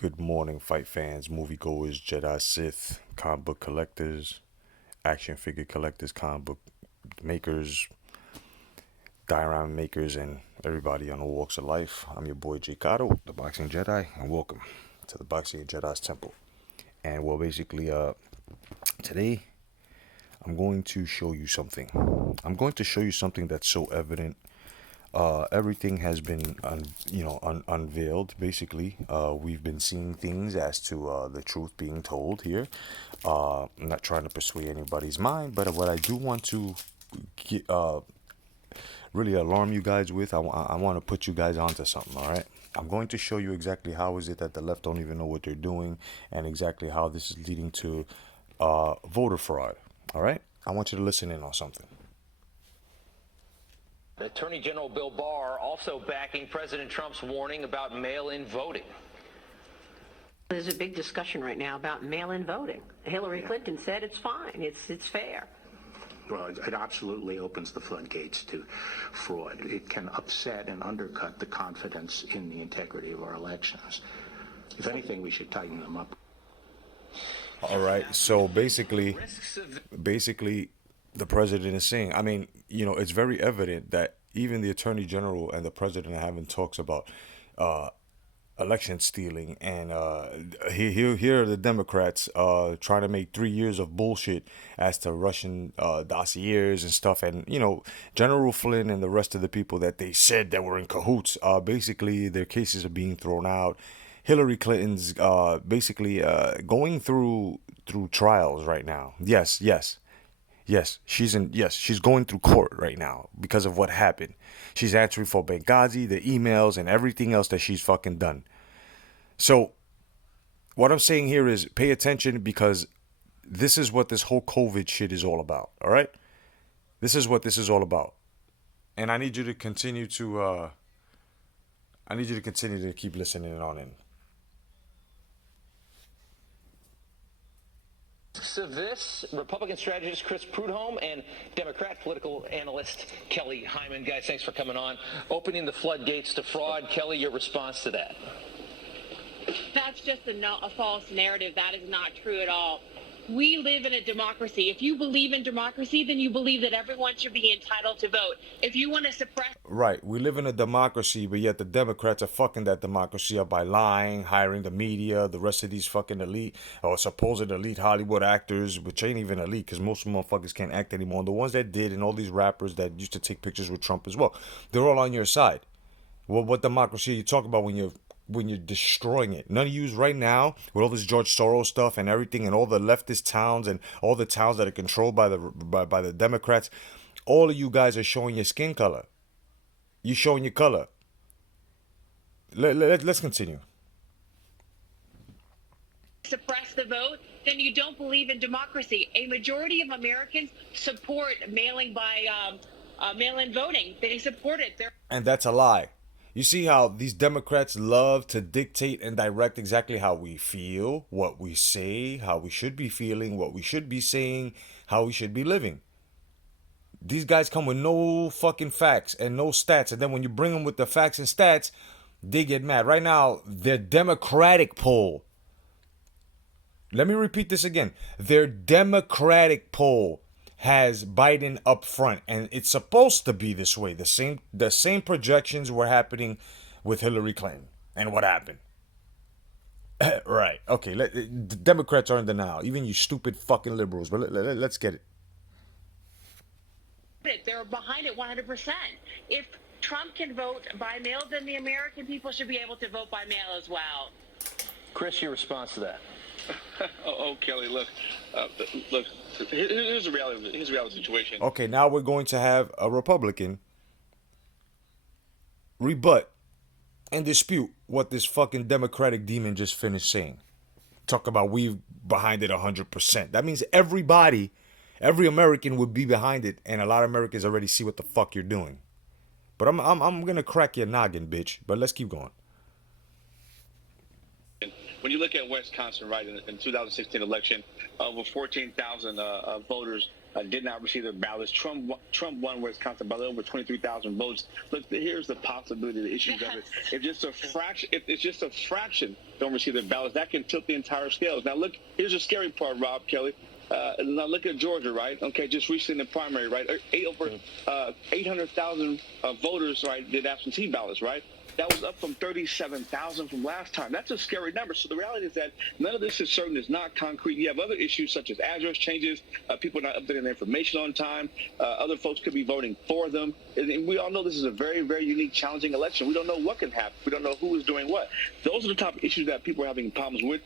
Good morning, fight fans, moviegoers, Jedi Sith, comic book collectors, action figure collectors, comic book makers, diorama makers, and everybody on the walks of life. I'm your boy Jay Cotto, the Boxing Jedi, and welcome to the Boxing Jedi's Temple. And well, basically, today I'm going to show you something. I'm going to show you something that's so evident. Everything has been, unveiled. Basically, we've been seeing things as to the truth being told here. I'm not trying to persuade anybody's mind, but what I do want to get, really alarm you guys with, I want to put you guys onto something. All right. I'm going to show you exactly how is it that the left don't even know what they're doing, and exactly how this is leading to voter fraud. All right. I want you to listen in on something. Attorney General Bill Barr also backing President Trump's warning about mail-in voting. There's a big discussion right now about mail-in voting. Hillary Clinton said it's fine, it's fair. Well, it absolutely opens the floodgates to fraud. It can upset and undercut the confidence in the integrity of our elections. If anything, we should tighten them up. All right. So basically, the president is saying, I mean, it's very evident that even the attorney general and the president are having talks about election stealing, and here are the Democrats trying to make 3 years of bullshit as to Russian dossiers and stuff, and General Flynn and the rest of the people that they said that were in cahoots. Basically, their cases are being thrown out. Hillary Clinton's basically going through trials right now. Yes, she's going through court right now because of what happened. She's answering for Benghazi, the emails, and everything else that she's fucking done. So, what I'm saying here is pay attention, because this is what this whole COVID shit is all about. All right, this is what this is all about, and I need you to continue to keep listening on in. Of this, Republican strategist Chris Prudhomme and Democrat political analyst Kelly Hyman. Guys, thanks for coming on. Opening the floodgates to fraud. Kelly, your response to that? That's just a false narrative. That is not true at all. We live in a democracy. If you believe in democracy, then you believe that everyone should be entitled to vote. If you want to suppress... Right, we live in a democracy, but yet the Democrats are fucking that democracy up by lying, hiring the media, the rest of these fucking elite or supposed elite Hollywood actors, which ain't even elite because most motherfuckers can't act anymore. And the ones that did, and all these rappers that used to take pictures with Trump as well, they're all on your side. Well, what democracy are you talking about when you're destroying it? None of yous right now, with all this George Soros stuff and everything, and all the leftist towns and all the towns that are controlled by the Democrats, all of you guys are showing your skin color. You showing your color. Let's continue. Suppress the vote, then you don't believe in democracy. A majority of Americans support mail-in voting. They support it. And that's a lie. You see how these Democrats love to dictate and direct exactly how we feel, what we say, how we should be feeling, what we should be saying, how we should be living. These guys come with no fucking facts and no stats. And then when you bring them with the facts and stats, they get mad. Right now, their Democratic poll. Let me repeat this again. Their Democratic poll has Biden up front, and it's supposed to be this way. The same projections were happening with Hillary Clinton. And what happened? Right. Okay. The Democrats are in denial. Even you stupid fucking liberals. But let's get it. They're behind it 100%. If Trump can vote by mail, then the American people should be able to vote by mail as well. Chris, your response to that? Kelly, look, here's the reality. Here's the reality situation. Okay, now we're going to have a Republican rebut and dispute what this fucking Democratic demon just finished saying. Talk about we behind it 100%. That means everybody, every American would be behind it, and a lot of Americans already see what the fuck you're doing. But I'm gonna crack your noggin, bitch. But let's keep going. When you look at Wisconsin, right, in the 2016 election, over 14,000 voters did not receive their ballots. Trump won Wisconsin by over 23,000 votes. Look, here's the possibility, the issues of it. If it's just a fraction don't receive their ballots, that can tilt the entire scales. Now, look, here's the scary part, Rob, Kelly. Now look at Georgia, right? Okay, just recently in the primary, right? Over 800,000 voters, right, did absentee ballots, right? That was up from 37,000 from last time. That's a scary number. So the reality is that none of this is certain. It's not concrete. You have other issues such as address changes, people not updating their information on time. Other folks could be voting for them. And we all know this is a very, very unique, challenging election. We don't know what can happen. We don't know who is doing what. Those are the top issues that people are having problems with.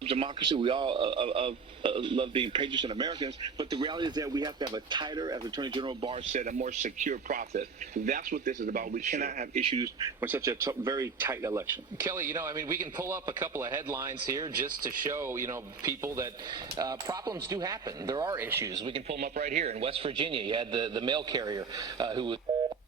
Democracy, we all love being patriots and Americans, but the reality is that we have to have a tighter, as Attorney General Barr said, a more secure process. That's what this is about. We cannot have issues with such a very tight election. Kelly, I mean, we can pull up a couple of headlines here just to show, people that problems do happen. There are issues. We can pull them up right here. In West Virginia, you had the mail carrier who was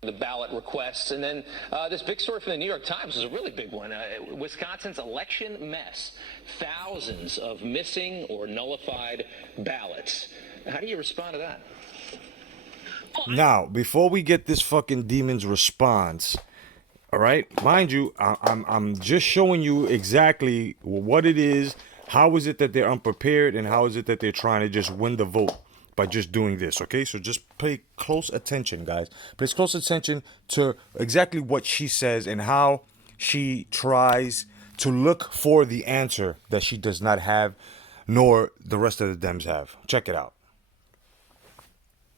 the ballot requests. And then this big story from the New York Times is a really big one. Wisconsin's election mess. Thousands of missing or nullified ballots. How do you respond to that? Now, before we get this fucking demon's response, all right, mind you, I'm just showing you exactly what it is. How is it that they're unprepared, and how is it that they're trying to just win the vote by just doing this? Okay, so just pay close attention, guys. Pay close attention to exactly what she says and how she tries to look for the answer that she does not have, nor the rest of the Dems have. Check it out.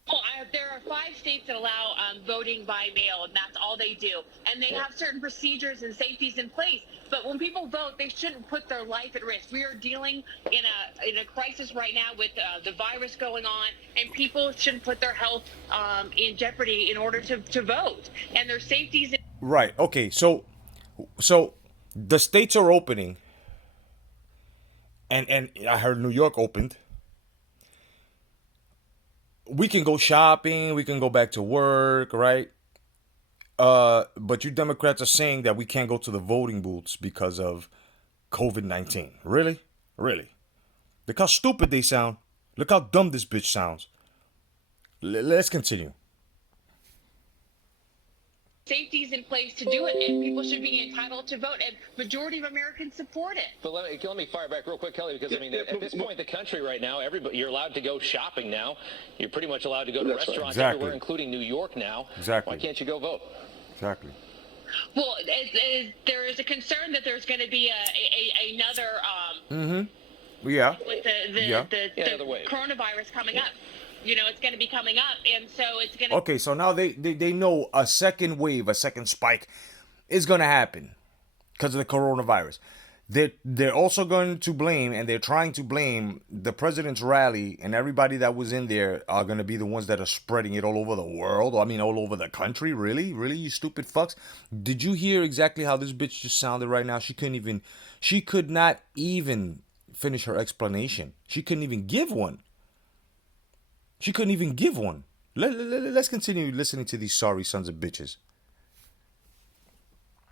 Well, there are 5 states that allow voting by mail, and that's all they do. And they have certain procedures and safeties in place. But when people vote, they shouldn't put their life at risk. We are dealing in a crisis right now with the virus going on, and people shouldn't put their health in jeopardy in order to vote. And their safeties. Right. Okay. So the states are opening, and I heard New York opened. We can go shopping, we can go back to work, right? But you Democrats are saying that we can't go to the voting booths because of COVID-19. Really? Really? Look how stupid they sound. Look how dumb this bitch sounds. Let's continue. Safeties in place to do it, and people should be entitled to vote, and majority of Americans support it. But let me fire back real quick, Kelly, because I mean, at this point in the country right now, you're allowed to go shopping now. You're pretty much allowed to go to restaurants everywhere, including New York now. Exactly. Why can't you go vote? Exactly. Well, there is a concern that there's going to be another Yeah. with Another wave. coronavirus coming up. It's going to be coming up, and so it's going to. Okay, so now they know a second wave, a second spike is going to happen because of the coronavirus. They're also going to blame, and they're trying to blame the president's rally, and everybody that was in there are going to be the ones that are spreading it all over the world. I mean, all over the country. Really? Really, you stupid fucks? Did you hear exactly how this bitch just sounded right now? She could not even finish her explanation. She couldn't even give one. Let's continue listening to these sorry sons of bitches.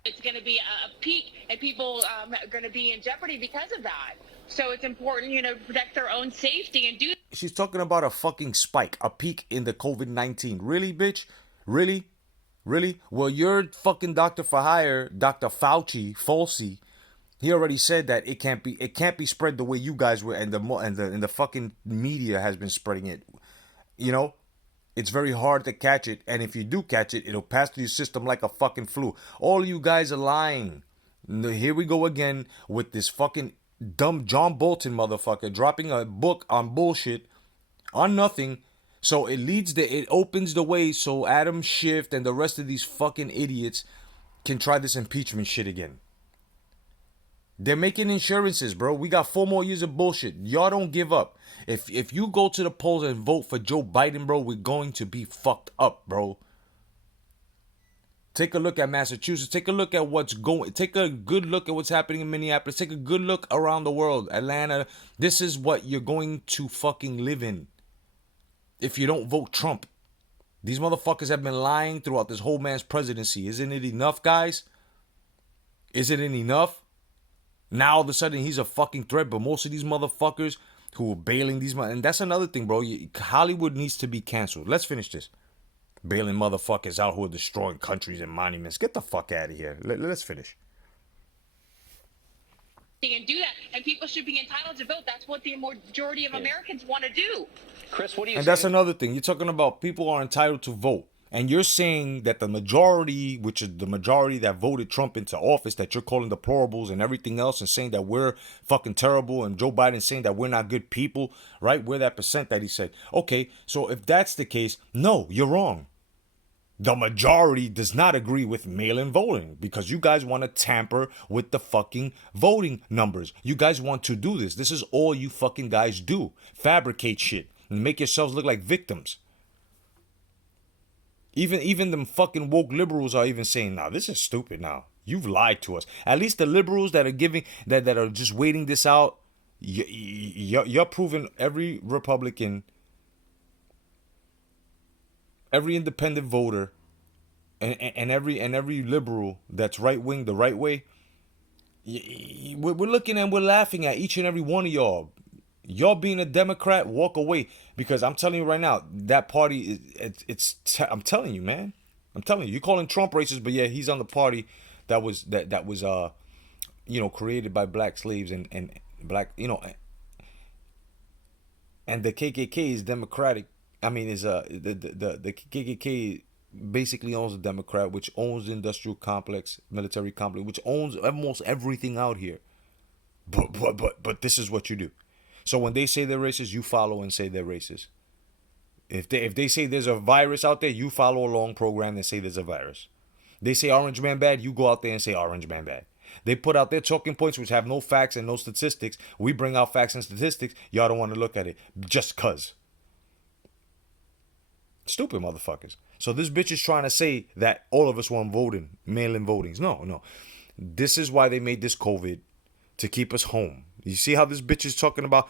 It's going to be a peak, and people are going to be in jeopardy because of that. So it's important, to protect their own safety and do. She's talking about a fucking spike, a peak in the COVID-19. Really, bitch? Really? Really? Well, your fucking doctor for hire, Dr. Fauci, he already said that it can't be spread the way you guys were, and the fucking media has been spreading it. It's very hard to catch it, and if you do catch it, it'll pass through your system like a fucking flu. All you guys are lying. Here we go again with this fucking dumb John Bolton motherfucker dropping a book on bullshit, on nothing. So it opens the way so Adam Schiff and the rest of these fucking idiots can try this impeachment shit again. They're making insurances, bro. We got 4 more years of bullshit. Y'all don't give up. If you go to the polls and vote for Joe Biden, bro, we're going to be fucked up, bro. Take a look at Massachusetts. Take a look at take a good look at what's happening in Minneapolis. Take a good look around the world. Atlanta. This is what you're going to fucking live in if you don't vote Trump. These motherfuckers have been lying throughout this whole man's presidency. Isn't it enough, guys? Isn't it enough? Now all of a sudden he's a fucking threat, but most of these motherfuckers who were bailing these, and that's another thing, bro. Hollywood needs to be canceled. Let's finish this. Bailing motherfuckers out who are destroying countries and monuments. Get the fuck out of here. Let's finish. And do that, and people should be entitled to vote. That's what the majority of Americans want to do. Chris, what do you? And that's another thing. You're talking about people are entitled to vote. And you're saying that the majority, which is the majority that voted Trump into office, that you're calling deplorables and everything else and saying that we're fucking terrible, and Joe Biden saying that we're not good people, right? We're that percent that he said. Okay, so if that's the case, no, you're wrong. The majority does not agree with mail-in voting because you guys want to tamper with the fucking voting numbers. You guys want to do this. This is all you fucking guys do. Fabricate shit and make yourselves look like victims. Even them fucking woke liberals are even saying, "Nah, this is stupid. Now you've lied to us." At least the liberals that are giving that are just waiting this out, you're proving every Republican, every independent voter, and every liberal that's right wing the right way. We're looking and we're laughing at each and every one of y'all. Y'all being a Democrat, walk away, because I'm telling you right now, that party I'm telling you, man. I'm telling you, you're calling Trump racist, but yeah, he's on the party that was created by black slaves and black, and the KKK is Democratic. I mean, is the KKK basically owns the Democrat, which owns the industrial complex, military complex, which owns almost everything out here. But this is what you do. So when they say they're racist, you follow and say they're racist. If they say there's a virus out there, you follow along program and say there's a virus. They say Orange Man bad, you go out there and say Orange Man bad. They put out their talking points which have no facts and no statistics. We bring out facts and statistics. Y'all don't want to look at it just cuz. Stupid motherfuckers. So this bitch is trying to say that all of us want voting, mail-in votings. No. This is why they made this COVID, to keep us home. You see how this bitch is talking about?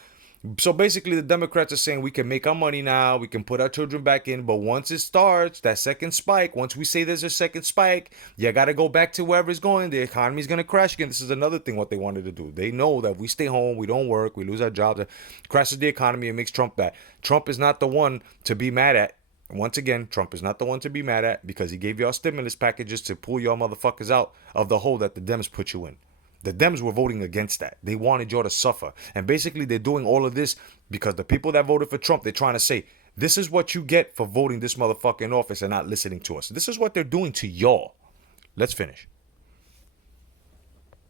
So basically the Democrats are saying we can make our money now, we can put our children back in, but once it starts, that second spike, once we say there's a second spike, you got to go back to wherever it's going. The economy's going to crash again. This is another thing what they wanted to do. They know that if we stay home, we don't work, we lose our jobs, it crashes the economy, it makes Trump bad. Trump is not the one to be mad at. Once again, Trump is not the one to be mad at because he gave y'all stimulus packages to pull y'all motherfuckers out of the hole that the Dems put you in. The Dems were voting against that. They wanted y'all to suffer. And basically, they're doing all of this because the people that voted for Trump, they're trying to say, this is what you get for voting this motherfucker in office and not listening to us. This is what they're doing to y'all. Let's finish.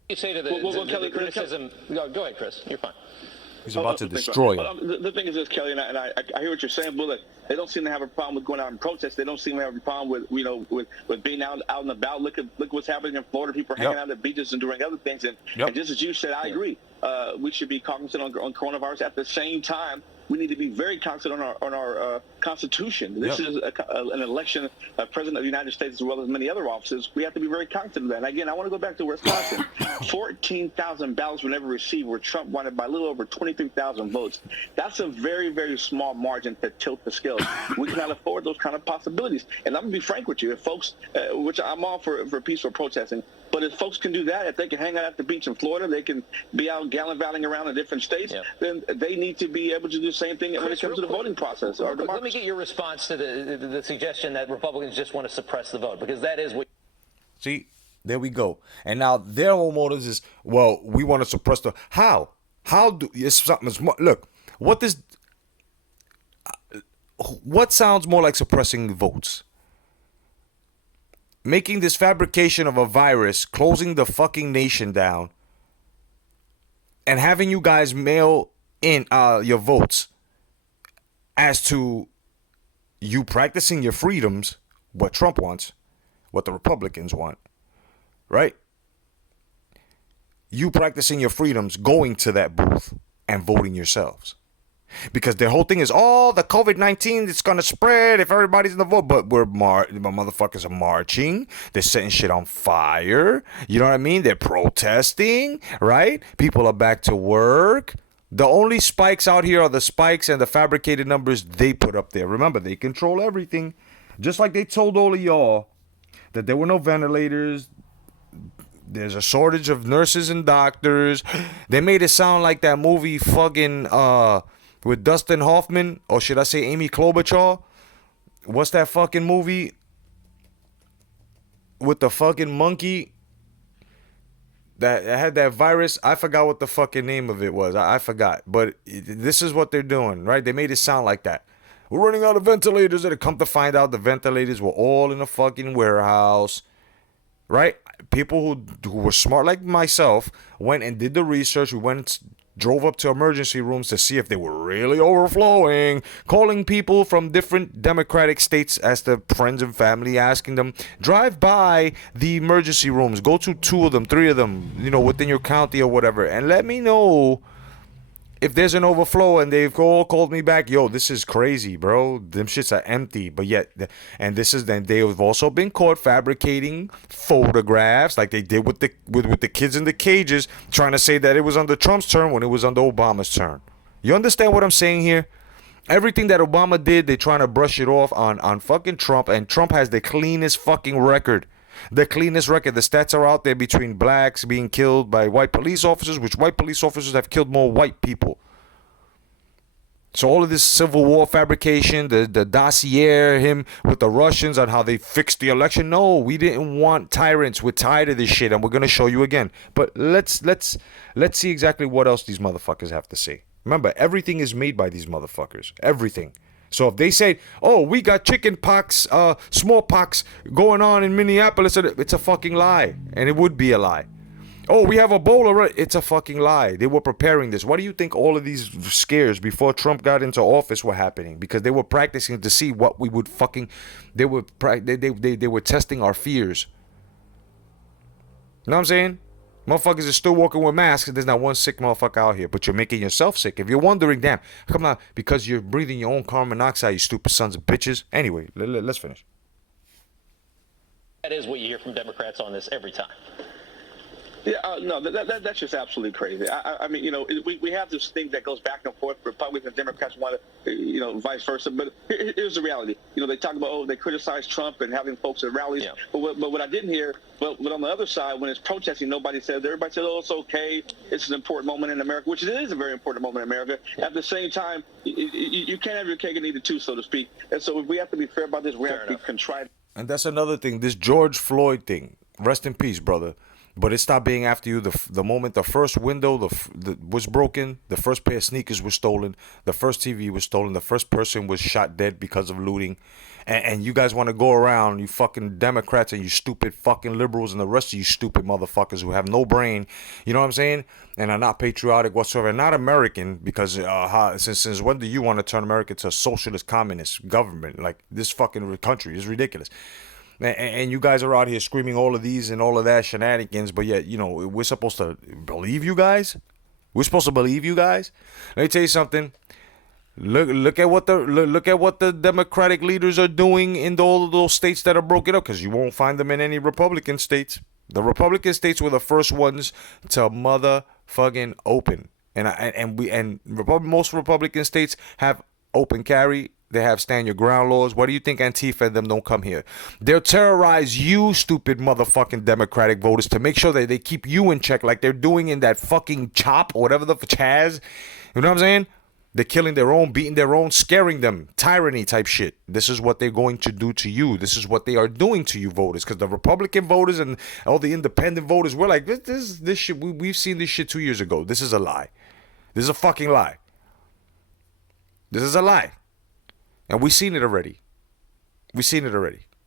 You say to the criticism. Go ahead, Chris. You're fine. He's about to destroy you. The thing is this, Kelly, and I hear what you're saying, but look, they don't seem to have a problem with going out and protest. They don't seem to have a problem with being out and about. Look what's happening in Florida. People are hanging out at beaches and doing other things. And just as you said, I agree. We should be cognizant on coronavirus. At the same time, we need to be very cognizant on our Constitution. This is an election, President of the United States as well as many other offices. We have to be very cognizant of that. And again, I want to go back to Wisconsin. 14,000 ballots were never received, where Trump won it by a little over 23,000 votes. That's a very, very small margin to tilt the scales. We cannot afford those kind of possibilities. And I'm going to be frank with you. If folks, which I'm all for peaceful protesting, but if folks can do that, if they can hang out at the beach in Florida, they can be out gallivanting around in different states, then they need to be able to do the same thing when it comes to the voting process. Let me get your response to the suggestion that Republicans just want to suppress the vote, because that is what... See, there we go. And now their whole motives is, well, we want to suppress the... How? How do... It's something... Look, what sounds more like suppressing the votes? Making this fabrication of a virus, closing the fucking nation down, and having you guys mail in your votes as to you practicing your freedoms, what Trump wants, what the Republicans want, right? You practicing your freedoms, going to that booth and voting yourselves. Because their whole thing is, the COVID-19, it's going to spread if everybody's in the vote. But the motherfuckers are marching. They're setting shit on fire. You know what I mean? They're protesting, right? People are back to work. The only spikes out here are the spikes and the fabricated numbers they put up there. Remember, they control everything. Just like they told all of y'all that there were no ventilators. There's a shortage of nurses and doctors. They made it sound like that movie fucking with Dustin Hoffman, or should I say Amy Klobuchar? What's that fucking movie with the fucking monkey that had that virus? I forgot what the fucking name of it was. I forgot. But this is what they're doing, right? They made it sound like that. We're running out of ventilators. And come to find out, the ventilators were all in a fucking warehouse, right? People who were smart like myself went and did the research. We went and drove up to emergency rooms to see if they were really overflowing, calling people from different Democratic states as the friends and family, asking them, drive by the emergency rooms, go to 2 of them, 3 of them, within your county or whatever, and let me know if there's an overflow. And they've all called me back, yo, this is crazy, bro. Them shits are empty. But yet, and this is then they've also been caught fabricating photographs like they did with the kids in the cages, trying to say that it was under Trump's term when it was under Obama's term. You understand what I'm saying here? Everything that Obama did, they're trying to brush it off on fucking Trump, and Trump has the cleanest fucking record. The cleanest record. The stats are out there between blacks being killed by white police officers, which white police officers have killed more white people. So all of this Civil War fabrication, the dossier, him with the Russians on how they fixed the election. No, we didn't want tyrants. We're tired of this shit, and we're gonna show you again. But let's see exactly what else these motherfuckers have to say. Remember, everything is made by these motherfuckers. Everything. So if they say, oh, we got chicken pox, smallpox going on in Minneapolis, it's a fucking lie. And it would be a lie. Oh, we have Ebola. It's a fucking lie. They were preparing this. Why do you think all of these scares before Trump got into office were happening? Because they were practicing to see what we would fucking... They were testing our fears. You know what I'm saying? Motherfuckers are still walking with masks, and there's not one sick motherfucker out here. But you're making yourself sick. If you're wondering, damn, come on, because you're breathing your own carbon monoxide, you stupid sons of bitches. Anyway, let's finish. That is what you hear from Democrats on this every time. Yeah, no, that's just absolutely crazy. I mean, we have this thing that goes back and forth. Republicans, Democrats want to, vice versa. But here's the reality. They talk about, they criticize Trump and having folks at rallies. Yeah. But what I didn't hear, but on the other side, when it's protesting, everybody says, oh, it's okay. It's an important moment in America, which it is a very important moment in America. Yeah. At the same time, you can't have your cake and eat it too, so to speak. And so if we have to be fair about this, we have to be contrite. And that's another thing, this George Floyd thing. Rest in peace, brother. But it stopped being after you the moment the first window was broken, the first pair of sneakers were stolen, the first TV was stolen, the first person was shot dead because of looting. And you guys want to go around, you fucking Democrats and you stupid fucking liberals and the rest of you stupid motherfuckers who have no brain, you know what I'm saying? And are not patriotic whatsoever, not American, because since when do you want to turn America to a socialist communist government? Like, this fucking country is ridiculous. And you guys are out here screaming all of these and all of that shenanigans, but yet, we're supposed to believe you guys? We're supposed to believe you guys? Let me tell you something. Look at what the Democratic leaders are doing in all of those states that are broken up, because you won't find them in any Republican states. The Republican states were the first ones to motherfucking open. Most Republican states have open carry. They have stand your ground laws. Why do you think Antifa and them don't come here? They'll terrorize you, stupid motherfucking Democratic voters, to make sure that they keep you in check, like they're doing in that fucking CHOP or whatever the Chaz. You know what I'm saying? They're killing their own, beating their own, scaring them. Tyranny type shit. This is what they're going to do to you. This is what they are doing to you voters. Because the Republican voters and all the independent voters, we're like, this shit, we've seen this shit 2 years ago. This is a lie. This is a fucking lie. This is a lie. And we've seen it already.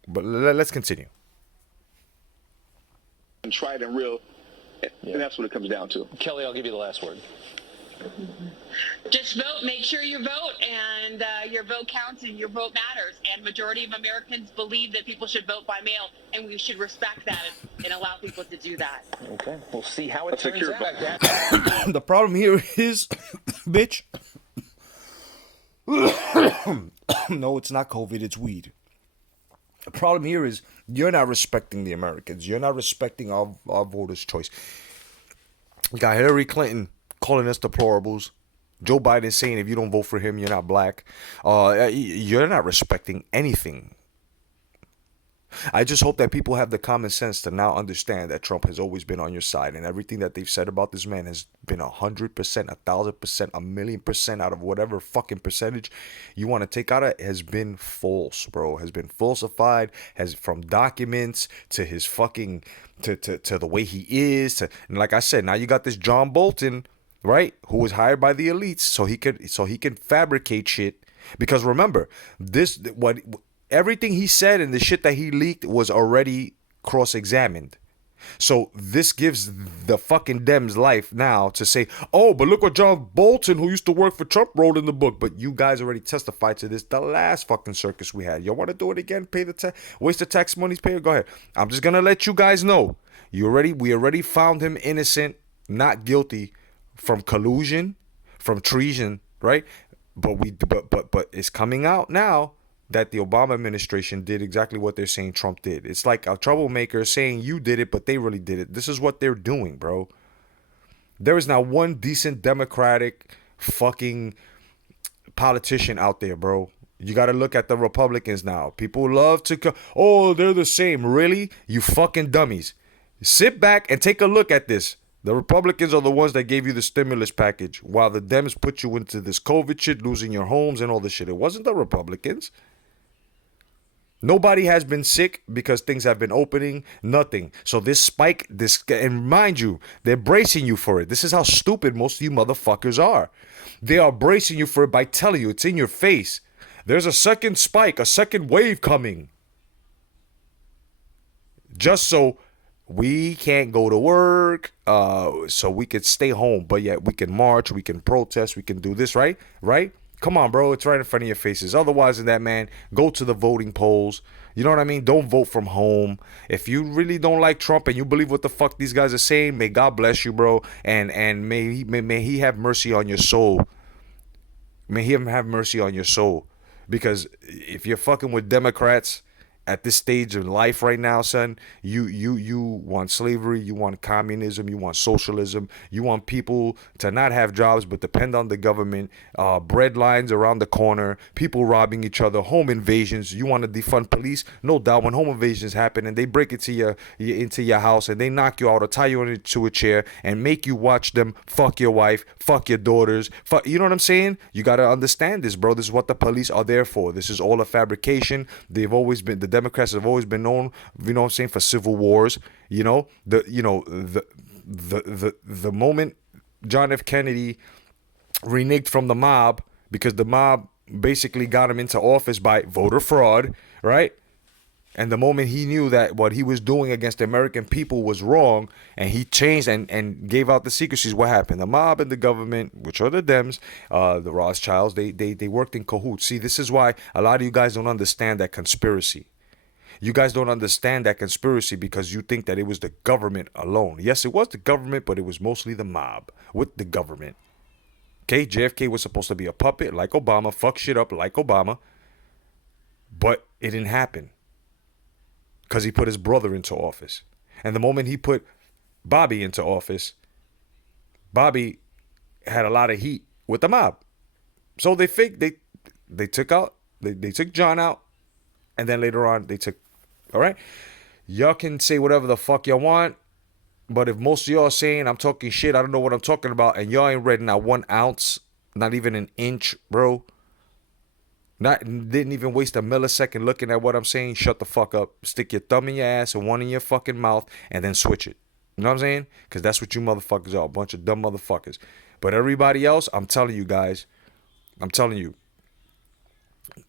But let's continue. And tried and real. And that's what it comes down to. Kelly, I'll give you the last word. Just vote. Make sure you vote, and your vote counts, and your vote matters. And majority of Americans believe that people should vote by mail, and we should respect that and allow people to do that. Okay, we'll see how it turns out. The problem here is, bitch. No, it's not COVID, it's weed. The problem here is you're not respecting the Americans. You're not respecting our voters' choice. You got Hillary Clinton calling us deplorables. Joe Biden saying if you don't vote for him, you're not black. You're not respecting anything. I just hope that people have the common sense to now understand that Trump has always been on your side, and everything that they've said about this man has been 100%, 1,000%, 1,000,000% out of whatever fucking percentage you want to take out of it has been false, bro. Has been falsified. Has from documents to his fucking to the way he is. And like I said, now you got this John Bolton, right, who was hired by the elites so he could fabricate shit. Because remember, this what everything he said and the shit that he leaked was already cross-examined. So this gives the fucking Dems life now to say, oh, but look what John Bolton, who used to work for Trump, wrote in the book. But you guys already testified to this the last fucking circus we had. Y'all want to do it again? Pay the waste the tax money's paid? Go ahead. I'm just gonna let you guys know. We already found him innocent, not guilty, from collusion, from treason, right? But it's coming out now that the Obama administration did exactly what they're saying Trump did. It's like a troublemaker saying you did it, but they really did it. This is what they're doing, bro. There is now one decent Democratic fucking politician out there, bro. You got to look at the Republicans now. People love to oh, they're the same. Really? You fucking dummies. Sit back and take a look at this. The Republicans are the ones that gave you the stimulus package, while the Dems put you into this COVID shit, losing your homes and all this shit. It wasn't the Republicans. Nobody has been sick because things have been opening. Nothing. So this spike, and mind you, they're bracing you for it. This is how stupid most of you motherfuckers are. They are bracing you for it by telling you it's in your face. There's a second spike, a second wave coming. Just so we can't go to work, so we could stay home, but yet we can march, we can protest, we can do this, right? Right? Come on, bro. It's right in front of your faces. Otherwise than that, man, go to the voting polls. You know what I mean? Don't vote from home. If you really don't like Trump and you believe what the fuck these guys are saying, may God bless you, bro. And may he have mercy on your soul. May he have mercy on your soul. Because if you're fucking with Democrats at this stage of life right now, son, you want slavery, you want communism, you want socialism, you want people to not have jobs but depend on the government, bread lines around the corner, people robbing each other, home invasions. You want to defund police? No doubt. When home invasions happen and they break into your house and they knock you out or tie you into a chair and make you watch them fuck your wife, fuck your daughters, you know what I'm saying? You got to understand this, bro. This is what the police are there for. This is all a fabrication. They've always been, the Democrats have always been known, you know what I'm saying, for civil wars. The moment John F. Kennedy reneged from the mob, because the mob basically got him into office by voter fraud, right? And the moment he knew that what he was doing against the American people was wrong, and he changed and gave out the secrecies, what happened? The mob and the government, which are the Dems, the Rothschilds, they worked in cahoots. See, this is why a lot of you guys don't understand that conspiracy. You guys don't understand that conspiracy because you think that it was the government alone. Yes, it was the government, but it was mostly the mob with the government. Okay, JFK was supposed to be a puppet like Obama, fuck shit up like Obama, but it didn't happen because he put his brother into office. And the moment he put Bobby into office, Bobby had a lot of heat with the mob. So they took John out, and then later on they took, all right? Y'all can say whatever the fuck y'all want, but if most of y'all are saying I'm talking shit, I don't know what I'm talking about, and y'all ain't read not 1 ounce, not even an inch, bro, didn't even waste a millisecond looking at what I'm saying, shut the fuck up. Stick your thumb in your ass and one in your fucking mouth and then switch it. You know what I'm saying? Because that's what you motherfuckers are, a bunch of dumb motherfuckers. But everybody else, I'm telling you guys,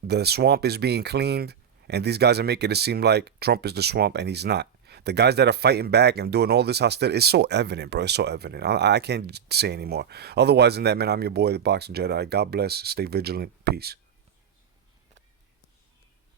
the swamp is being cleaned, and these guys are making it seem like Trump is the swamp, and he's not. The guys that are fighting back and doing all this hostility, it's so evident, bro. It's so evident. I can't say anymore. Otherwise than that, man, I'm your boy, the Boxing Jedi. God bless. Stay vigilant. Peace.